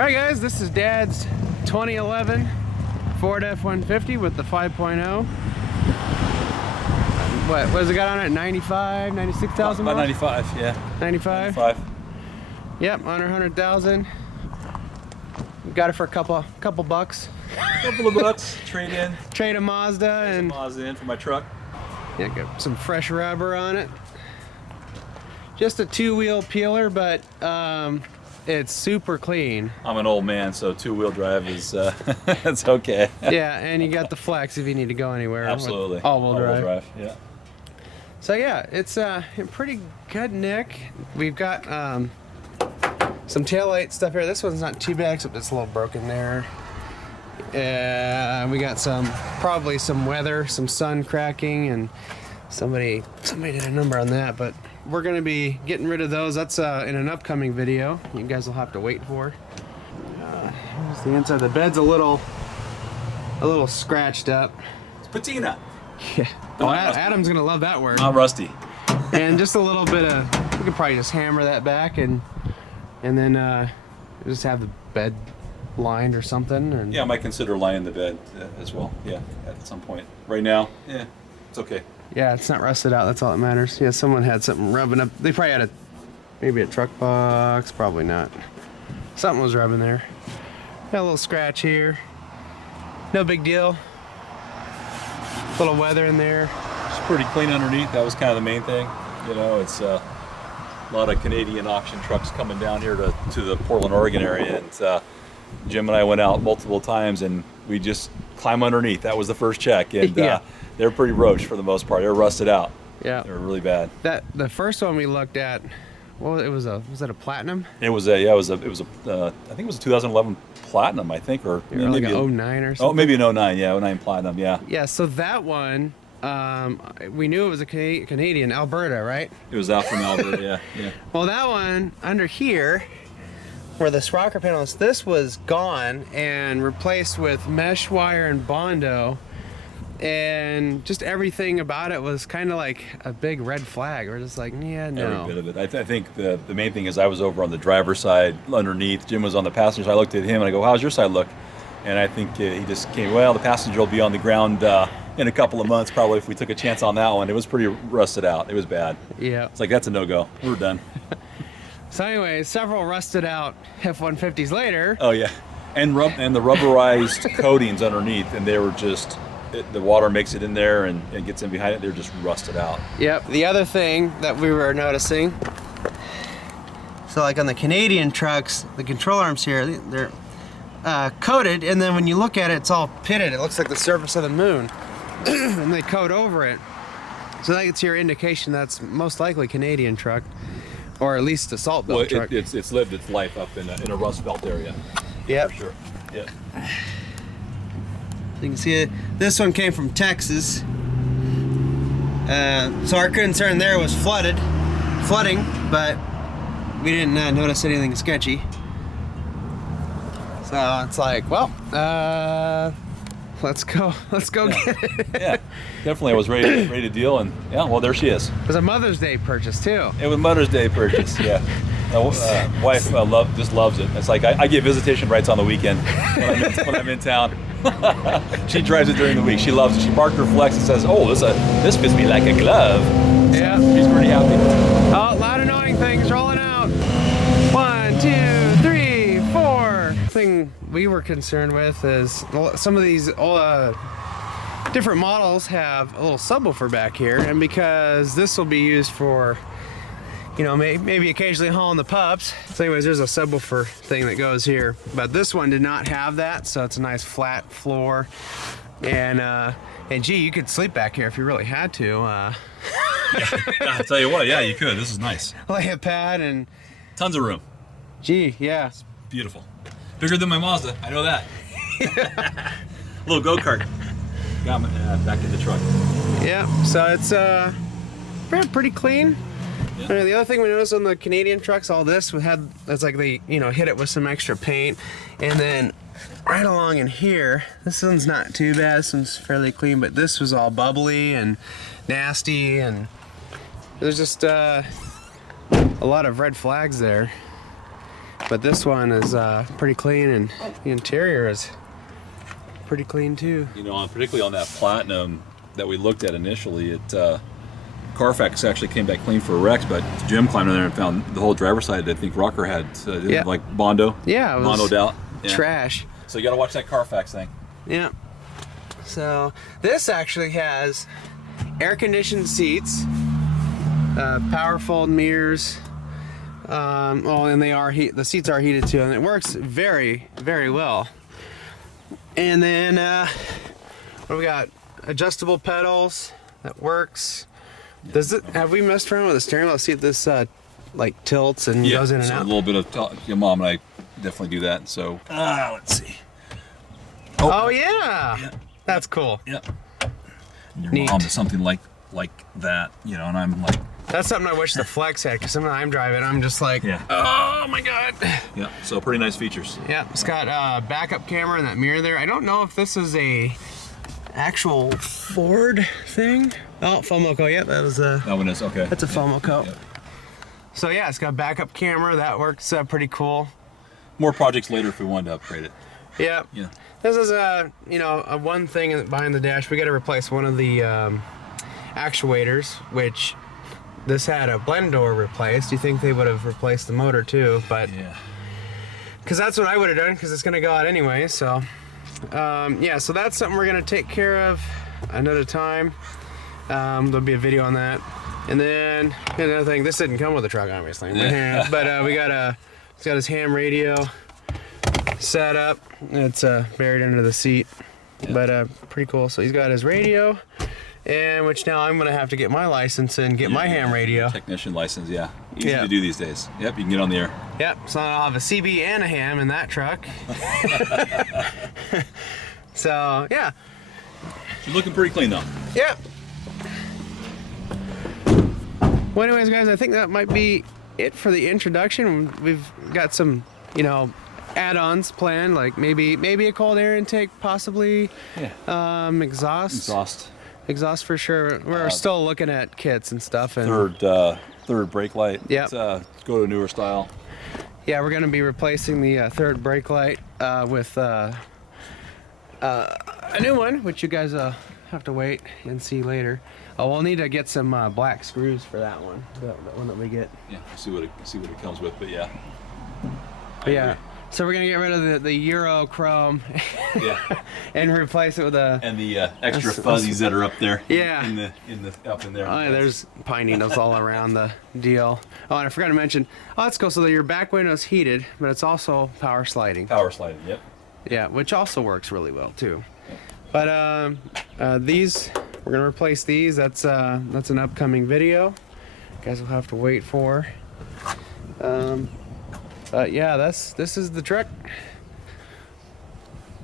Alright guys, this is Dad's 2011 Ford F-150 with the 5.0. What has it got on it? 95, 96,000 About miles? 95, yeah. 95? 95. Yep, under 100,000. Got it for a couple bucks. Couple of bucks, trade in. Trade a Mazda and Mazda in for my truck. yeah, got some fresh rubber on it. Just a two-wheel peeler, but it's super clean. I'm an old man, so two-wheel drive is it's okay. Yeah, and you got the flex if you need to go anywhere. Absolutely. All-wheel drive. Yeah. So yeah, it's in pretty good nick. We've got some taillight stuff here. This one's not too bad, except it's a little broken there. We got probably some weather, some sun cracking, and somebody did a number on that, but we're gonna be getting rid of those. That's in an upcoming video you guys will have to wait for. Here's the inside. The bed's a little scratched up. It's patina. Yeah. Oh, Adam's gonna love that word. Not rusty. And just a little bit of, we could probably just hammer that back and then just have the bed lined or something. And Yeah, I might consider lining the bed as well. Yeah, at some point. Right now, yeah, it's okay. yeah, it's not rusted out. That's all that matters. Yeah, someone had something rubbing up. They probably had maybe a truck box. Probably not. Something was rubbing there. Got a little scratch here. No big deal. Little weather in there. It's pretty clean underneath. That was kind of the main thing. You know, it's a lot of Canadian auction trucks coming down here to the Portland, Oregon area, and Jim and I went out multiple times, and we just climb underneath. That was the first check, and yeah. They're pretty roached for the most part. They're rusted out. Yeah, they were really bad. The first one we looked at, well, was that a platinum? It was a I think it was a 2011 platinum, I think, or maybe like an 09 or something. Oh, maybe an 09. Yeah, 09 platinum. Yeah. Yeah. So that one, we knew it was a Canadian, Alberta, right? It was out from Alberta. Yeah. Yeah. Well, that one under here, where the sprocket panel is, this was gone and replaced with mesh wire and Bondo, and just everything about it was kind of like a big red flag. We're just like, yeah, no. Every bit of it. I think the main thing is I was over on the driver's side underneath. Jim was on the passenger side. I looked at him and I go, how's your side look? And I think he just came, well, the passenger will be on the ground in a couple of months probably if we took a chance on that one. It was pretty rusted out. It was bad. Yeah. It's like, that's a no-go. We're done. So anyway, several rusted out F-150s later. Oh yeah, and the rubberized coatings underneath, and they were just, the water makes it in there and gets in behind it. They're just rusted out. Yep. The other thing that we were noticing, so like on the Canadian trucks, the control arms here, they're coated, and then when you look at it, it's all pitted. It looks like the surface of the moon, and they coat over it. So that's your indication that's most likely Canadian truck, or at least a salt belt truck. It's lived its life up in a rust belt area. Yeah, for sure. Yeah. You can see it. This one came from Texas. So our concern there was flooding, but we didn't notice anything sketchy. So it's like, well, let's go get it. Yeah, definitely. I was ready to deal, and yeah, well, there she is. It was a Mother's Day purchase too. It was Mother's Day purchase. Yeah. Wife just loves it. It's like I get visitation rights on the weekend when I'm in town. She drives it during the week. She loves it. She parked her Flex and says, "Oh, this fits me like a glove." Yeah, she's pretty happy. Oh, loud annoying things rolling out. 1, 2, 3, 4. Thing we were concerned with is some of these different models have a little subwoofer back here, and because this will be used for, you know, maybe occasionally hauling the pups. So anyways, there's a subwoofer thing that goes here, but this one did not have that, so it's a nice flat floor, and gee, you could sleep back here if you really had to. Yeah, I'll tell you what, yeah, you could. This is nice. Lay a pad and tons of room. Gee, yeah. It's beautiful. Bigger than my Mazda, I know that. Little go-kart. Got me back in the truck. Yeah, so it's pretty clean. Yeah. The other thing we noticed on the Canadian trucks, all this it's like they, you know, hit it with some extra paint, and then right along in here, this one's not too bad. This one's fairly clean, but this was all bubbly and nasty, and there's just a lot of red flags there. But this one is pretty clean, and the interior is pretty clean too. You know, particularly on that Platinum that we looked at initially, Carfax actually came back clean for wrecks, but Jim climbed in there and found the whole driver's side. I think Rocker had like Bondo. Yeah, it was Bondoed out. Yeah. Trash. So you got to watch that Carfax thing. Yeah. So this actually has air-conditioned seats, power fold mirrors. Well, and the seats are heated too, and it works very, very well. And then what do we got? Adjustable pedals. That works. Does it? Have we messed around with the steering wheel? Let's see if this like tilts and goes in and out. A little bit of your mom and I definitely do that. So let's see. Oh yeah. That's cool. Yeah. And your mom does something like that, you know, and I'm like. That's something I wish the Flex had, because sometimes I'm driving, I'm just like, oh my god. Yeah. So pretty nice features. Yeah. It's got a backup camera and that mirror there. I don't know if this is a actual Ford thing. Oh, FOMOCO. Yeah, that was a. That one is okay. That's a FOMOCO. Yep. So yeah, it's got a backup camera. That works pretty cool. More projects later if we wanted to upgrade it. Yeah. Yeah. This is a one thing behind the dash. We got to replace one of the actuators, which this had a blend door replaced. You think they would have replaced the motor too, but yeah, because that's what I would have done, because it's going to go out anyway. So yeah, so that's something we're going to take care of another time. There'll be a video on that. And then another thing, this didn't come with the truck obviously, but we got it's got his ham radio set up. It's buried under the seat, but pretty cool. So he's got his radio, and which now I'm gonna have to get my license and get my ham radio. Technician license, yeah. Easy to do these days. Yep, you can get on the air. Yep, so I'll have a CB and a ham in that truck. So yeah. You're looking pretty clean though. Yep. Well, anyways, guys, I think that might be it for the introduction. We've got some, add-ons planned, like maybe a cold air intake, possibly. Yeah. Exhaust for sure. We're still looking at kits and stuff. And third brake light. Yeah. Let's go to a newer style. Yeah, we're going to be replacing the third brake light with a new one, which you guys have to wait and see later. We'll need to get some black screws for that one, the one that we get. Yeah, see what it comes with, but yeah. Yeah. So we're gonna get rid of the Euro chrome, and replace it with and the extra fuzzies that are up there. Yeah. Up in there. Oh, yeah, there's pine needles all around the deal. Oh, and I forgot to mention. Oh, that's cool. So that your back window is heated, but it's also power sliding. Power sliding. Yep. Yeah, which also works really well too. But these, we're gonna replace these. That's an upcoming video. You guys will have to wait for. But yeah, this is the truck.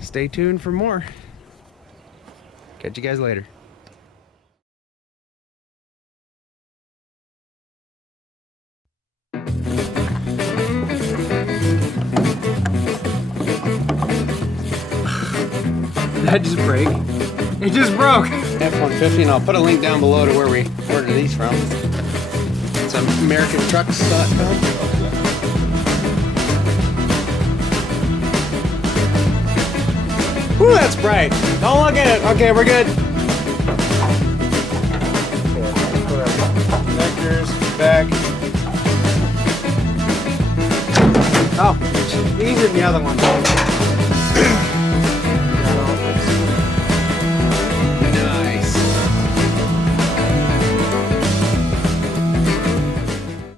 Stay tuned for more. Catch you guys later. That just break. It just broke. F-150, and I'll put a link down below to where we ordered these from. It's AmericanTrucks.com. Ooh, that's bright. Don't look at it. Okay, we're good. Put our connectors back. Oh, easy than the other one.